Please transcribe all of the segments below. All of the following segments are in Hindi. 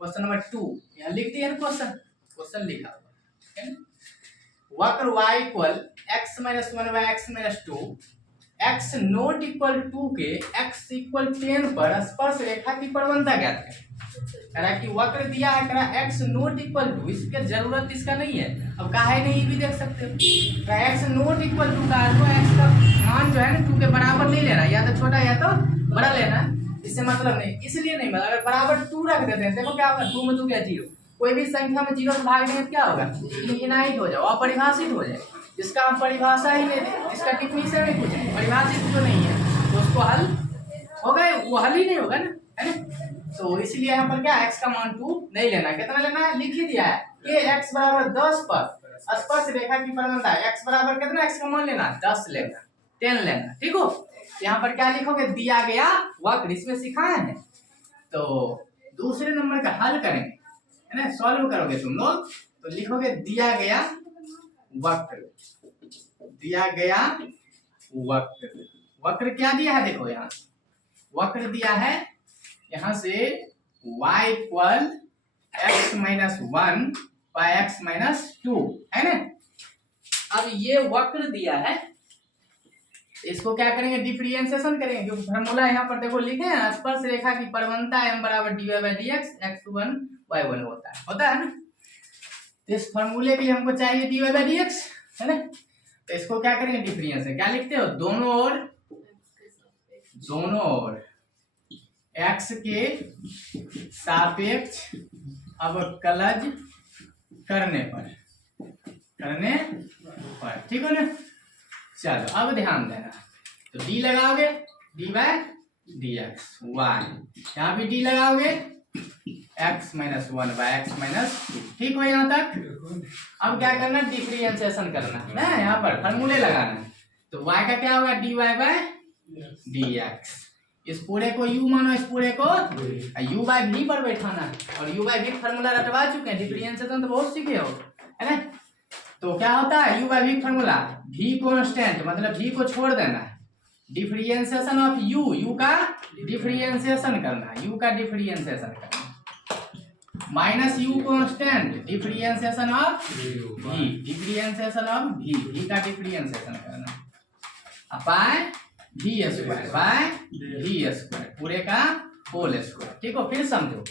क्वेश्चन नंबर 2 यहाँ लिख दिया क्वेश्चन, क्वेश्चन लिखा हुआ है ना। वक्र y equal x minus 1 by x minus 2 x not equal 2 के x इक्वल 10 पर स्पर्श रेखा की प्रवणता ज्ञात करें। कह रहा है कि वक्र दिया है, कह रहा है x नॉट इक्वल 2, इसके जरूरत इसका नहीं है। अब कहा है नहीं, ये भी देख सकते हो, x नॉट इक्वल 2 का तो x का मान जो है ना 2 के बराबर नहीं लेना, या तो छोटा या तो बड़ा लेना, इससे मतलब नहीं, इसलिए नहीं मतलब अगर बराबर 2 रख देते हैं, देखो क्या होगा, 2 में 2 क्या 0, कोई भी संख्या में 0 से भाग देंगे तो क्या होगा, इनफिनाइट हो जाए, अपरिभाषित हो जाए। जिसका हम परिभाषा ही नहीं दे, जिसका डिफिनीशन ही पूछे, परिभाषित तो नहीं है, तो उसको हल होगा, वो हल ही नहीं होगा ना, है ना। तो इसलिए यहाँ पर क्या x का मान 2 नहीं लेना, कितना लेना है लिख ही दिया है कि x बराबर 10 पर स्पर्श रेखा की प्रवणता, x बराबर कितना, x का मान लेना 10 लेना, 10 लेना, ठीक हो। यहाँ पर क्या लिखोगे, दिया गया वक्र, इसमें सिखाया है। तो दूसरे नंबर का हल करेंगे, है ना, सॉल्व करोगे तुम लोग, तो लिखोगे दिया गया वक्र, दिया गया वक्र, वक्र क्या दिया है, देखो यहाँ वक्र दिया है, यहाँ से y equal x minus 1 by x minus 2, है ना। अब ये वक्र दिया है, इसको क्या करेंगे, डिफरेंशिएशन करेंगे, क्योंकि फार्मूला यहाँ पर देखो लिखे हैं, स्पर्श रेखा की प्रवणता m बराबर dy by dx x1 y1 होता है ना। तो इस फार्मूले के लिए हमको चाहिए dy बाई dx, है ना। तो इसको क्या करेंगे, डिफरेंशिएशन, क्या लिखते हो, दोनों ओर x के सापेक्ष अवकलज करने पर, ठीक है ना। चलो अब ध्यान देना, तो d लगाओगे dy बाय dx y, यहाँ भी d लगाओगे x minus 1 by x minus 2, ठीक हो यहाँ तक। अब क्या करना, डिफरेंशिएशन करना है, यहाँ पर फार्मूले लगाना है। तो y का क्या होगा, dy बाय dx, इस पूरे को u मानो, इस पूरे को u बाय v पर बैठाना है, और u बाय v फार्मूला रटवा चुके हैं, डिफरेंशिएशन तो बहुत सीखे हो, है ना। तो क्या होता है, u by v formula, v constant मतलब v को छोड़ देना है, डिफरेंशिएशन ऑफ u का डिफरेंशिएशन करना है, u का डिफरेंशिएशन करना, minus u constant differentiation of v, differentiation of v का डिफरेंशिएशन करना, upon v square by v square पूरे का होल स्क्वायर, ठीक हो। फिर समझो,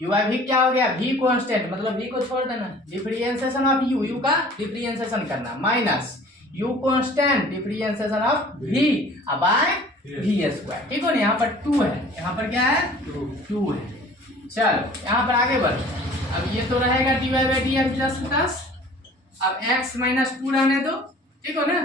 u बाय v क्या हो गया, v कांस्टेंट मतलब v को छोड़ देना, डिफरेंशिएशन ऑफ u का डिफरेंशिएशन करना, minus u constant differentiation of v by v square, ठीक हो ना। यहाँ पर 2 है, यहाँ पर क्या है 2 है। चलो यहाँ पर आगे बढ़ो, अब ये तो रहेगा dy बाई dx प्लस अब x माइनस 2 रहने दो, ठीक हो ना,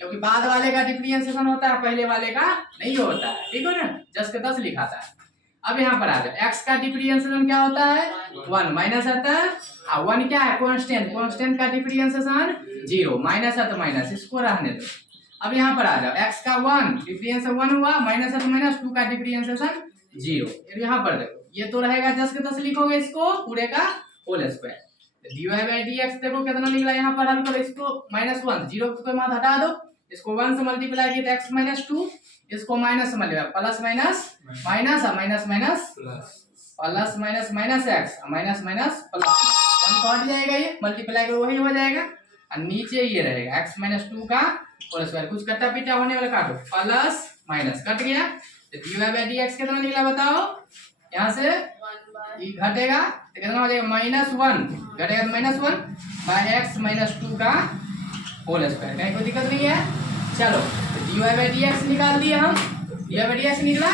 क्योंकि बाद वाले का डिफरेंशिएशन होता है, पहले वाले का नहीं होता है, ठीक हो ना, 10 के 10 लिखाता है। अब यहाँ पर आ जाओ, x का डिफरेंशिएशन क्या होता है 1 माइनस आता है, और 1 क्या है कांस्टेंट, कांस्टेंट का डिफरेंशिएशन 0 माइनस है तो माइनस, इसको रहने दो। अब यहाँ पर आ जाओ, x का 1 डिफरेंशिएशन 1 हुआ, माइनस है तो माइनस, 2 का डिफरेंशिएशन 0, यहाँ पर देखो ये तो रहेगा 10 के 10 लिखोगे, इसको पूरे का whole square, dy by dx देखो कितना निकला, यहाँ पर हल करो, इसको माइनस 1 0 को मत हटा दो, इसको 1 से मल्टीप्लाई किया तो x माइनस 2, इसको माइनस से multiply, plus minus minus minus minus plus minus minus x minus minus plus 1 तो हट जाएगा, ये मल्टीप्लाई करो वही हो जाएगा, और नीचे ये रहेगा x माइनस 2 का होल स्क्वायर, कुछ कट्टा पीटा होने वाला काटो, प्लस माइनस कट गया, तो dy बाई dx कितना निकला बताओ, यहाँ से घटेगा तो कितना हो जाएगा, माइनस 1 घटेगा तो माइनस 1 बाय x माइनस 2 का होल स्क्वायर, कहीं कोई दिक्कत नहीं है। चलो तो dy बाई dx निकाल दिया हम, dy बाई dx निकला।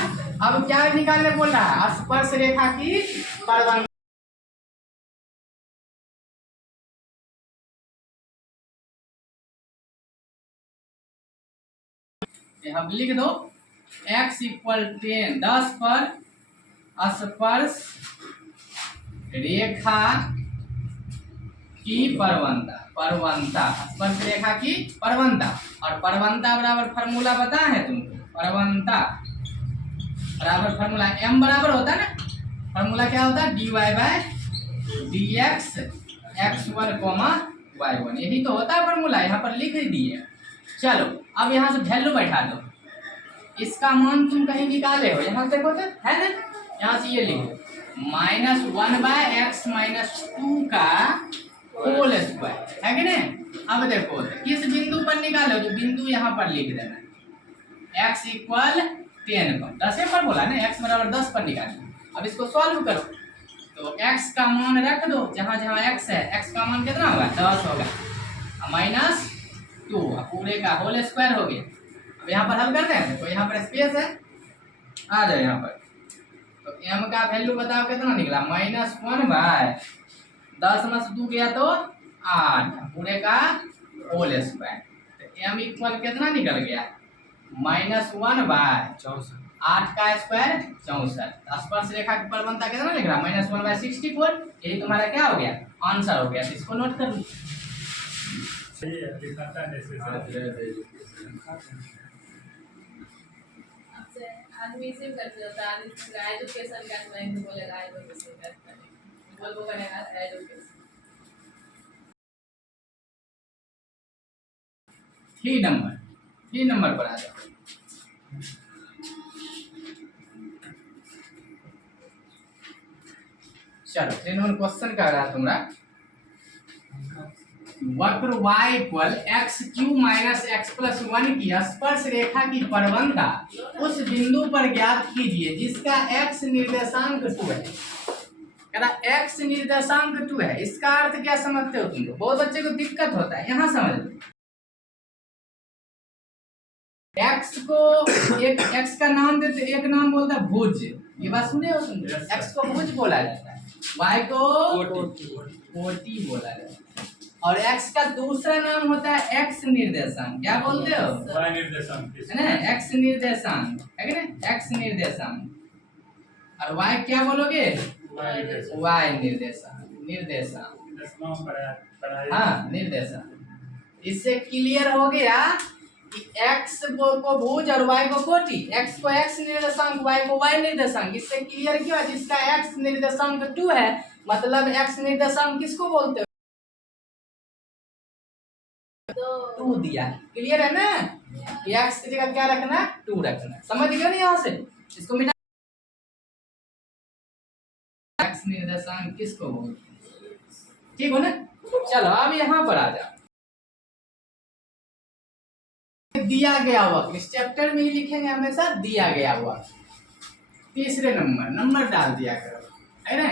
अब क्या निकालने बोल रहा है, स्पर्श रेखा की प्रवणता, हम लिख दो x इक्वल 10 पर स्पर्श रेखा की प्रवणता, स्पर्श रेखा की प्रवणता, और प्रवणता बराबर फार्मूला पता है तुमको, प्रवणता बराबर फार्मूला m बराबर होता है ना, फार्मूला क्या होता है dy bye dx x1 y1, यही तो होता है फार्मूला, यहाँ पर लिख दिए। चलो अब यहाँ से वैल्यू बैठा दो, इसका मान तुम कहीं निकाले हो, यहाँ से देखो तो है ना, यहाँ से ये लिखो -1/x-2 का होल स्क्वायर है कि नहीं। अब देखो किस बिंदु पर निकालो, जो बिंदु यहाँ पर लिख देना x इक्वल 10 पर, 10 पर बोला ना, x बराबर 10 पर निकालो। अब इसको सॉल्व करो तो x का मान रख दो जहाँ जहाँ x है, x का मान कितना होगा 10 होगा, -2 पूरे का होल स्क्वायर हो गया। अब यहाँ पर हल करते हैं, तो यहाँ पर स्पेस है, आ जाए यहाँ पर, तो m का वैल्यू बताओ कितना निकला, -1/10 में से 2 गया तो 8 पूरे का होल स्क्वायर। तो m इक्वल कितना निकल गया, -1/8 का स्क्वायर 64। स्पर्श रेखा की परबंधता कितना लिख रहा, -1/64। यही तुम्हारा क्या हो गया, आंसर हो गया। तो इसको नोट कर लो। आदमी से करते होता है, आदमी एजुकेशन का नहीं तो बोलेगा एजुकेशन करता है, बोलबो करेगा एजुकेशन। 3 नंबर पर आ जाओ। चलो 3 नंबर क्वेश्चन कर रहा तुम्हारा, वक्र y इक्वल x³ - x+1 की स्पर्श रेखा की परबंधता उस बिंदु पर ज्ञात कीजिए जिसका x निर्देशांक 2 है। कहना x निर्देशांक 2 है, इसका अर्थ क्या समझते हो तुम लोग, बहुत बच्चे को दिक्कत होता है, यहाँ समझ लो। x को एक x का नाम देते, एक नाम बोलता है भुज, ये बात सुने हो तुम, x को भुज बोला जाता है, y को कोटि बोला जाता है, और x का दूसरा नाम होता है x निर्देशांक। क्या बोलते हो, y निर्देशांक है ना, x निर्देशांक है कि नहीं, x निर्देशांक। और y क्या बोलोगे, y निर्देशांक, हाँ निर्देशांक। इससे क्लियर हो गया कि x को भुज और y को कोटि, x को x निर्देशांक, y को y निर्देशांक। इससे क्लियर क्या, जिसका x निर्देशांक 2 है, मतलब x निर्देशांक किसको बोलते हो, 2 दिया। क्लियर है ना, x की जगह क्या रखना, 2 रखना। समझ गए ना, यहाँ से इसको मिटा, x निर्देशांक किसको बोलते हैं, ठीक हो ना। चलो अब यहाँ पर आ जाओ, दिया गया वक्र, इस चैप्टर में ही लिखेंगे हमेशा दिया गया वक्र। तीसरे नंबर डाल दिया करो, है ना।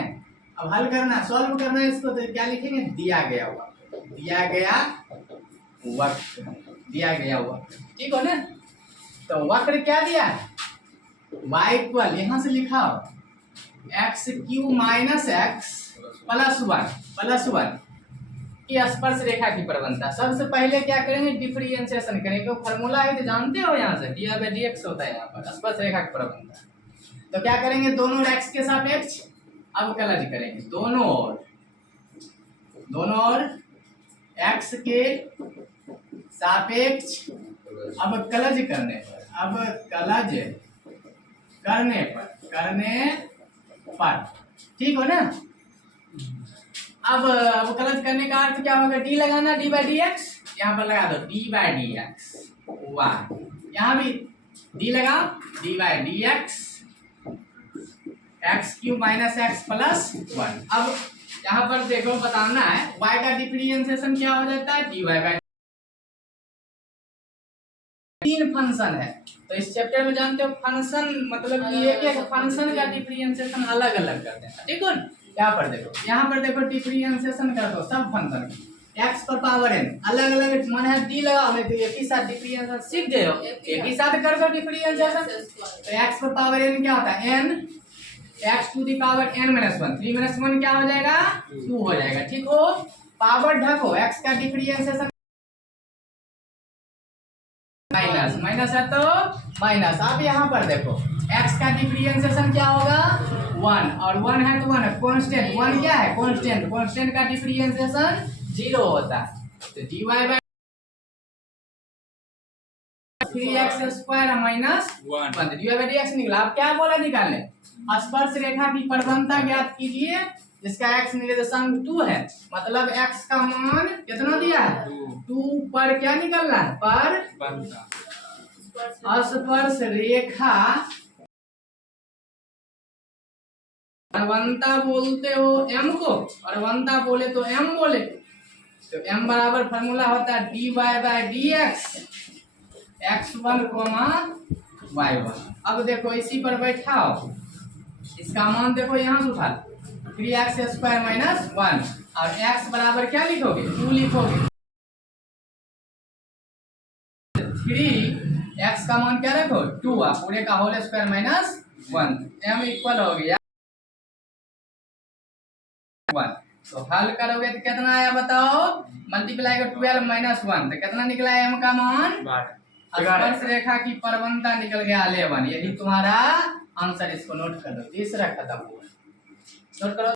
अब हल करना, सॉल्व करना है इसको, तो क्या लिखेंगे, दिया गया वक्र, दिया गया वक्र, दिया गया वक्र, ठीक हो ना। तो वक्र क्या दिया है, y इक्वल, यहाँ से लिखा हो x³ - x+1 की स्पर्श रेखा की परबंधता। सबसे पहले क्या करेंगे, डिफरेंशिएशन करेंगे, फॉर्मूला है तो जानते हो, यहाँ से dy/dx होता है यहाँ पर स्पर्श रेखा की परबंधता। तो क्या करेंगे, दोनों x के सापेक्ष अब कलज करेंगे, दोनों ओर x के सापेक्ष अब कलज करने पर, ठीक हो ना। अब कलज करने का अर्थ क्या होगा, d लगाना, d/dx, यहाँ पर लगा दो d/dx y, यहाँ भी d लगाओ, d/dx x³ - x+1। अब यहाँ पर देखो बताना है, y का डिफरेंशिएशन क्या हो जाता है, dy/, 3 फंक्शन है। तो इस चैप्टर में जानते हो फंक्शन मतलब कि एक फंक्शन का डिफरेंशिएशन अलग अलग करते हैं, ठीक है। यहाँ पर देखो डिफरेंशिएशन कर दो सब फंक्शन x पर पावर n, अलग अलग मन है d लगाओ, नहीं तो एक ही साथ डिफरेंशिएशन सीख गए हो, एक ही साथ कर दो डिफरेंशिएशन। तो x पर पावर n क्या होता है, n, x⁴ n - 1, 3 - 1 क्या हो जाएगा, 2 हो जाएगा, ठीक हो। पावर ढको, x का डिफरेंशिएशन माइनस है तो माइनस। अब यहाँ पर देखो x का डिफरेंशिएशन क्या होगा, 1, और 1 है तो 1 है, कांस्टेंट 1 क्या है, कांस्टेंट का डिफरेंशिएशन 0 होता है। तो dy/3x² -1 dy/dx निकला। अब क्या बोला निकालने, स्पर्श रेखा की परबंधता ज्ञात कीजिए जिसका x निर्देशांक 2 है, मतलब x का मान कितना दिया है, 2 पर क्या निकलना है, पर स्पर्श रेखा परवंता बोलते हो m को, परवंता बोले तो m बोले, तो m बराबर फॉर्मूला होता है dy bye dx x1 y1। अब देखो इसी पर बैठाओ, इसका मान देखो यहाँ से उठा 3x² माइनस 1 और x बराबर क्या लिखोगे 2 लिखोगे। 3x का मान क्या रखो 2 पूरे का whole square minus 1 m equal हो गया 1। तो हल करोगे तो कितना आया बताओ, मल्टीप्लाई का 12 माइनस 1 तो कितना निकला m का मान 12। रेखा की परवंता निकल गया 11। यही तुम्हारा आंसर, इसको नोट कर लो। तीसरा खत्म हुआ, नोट करो।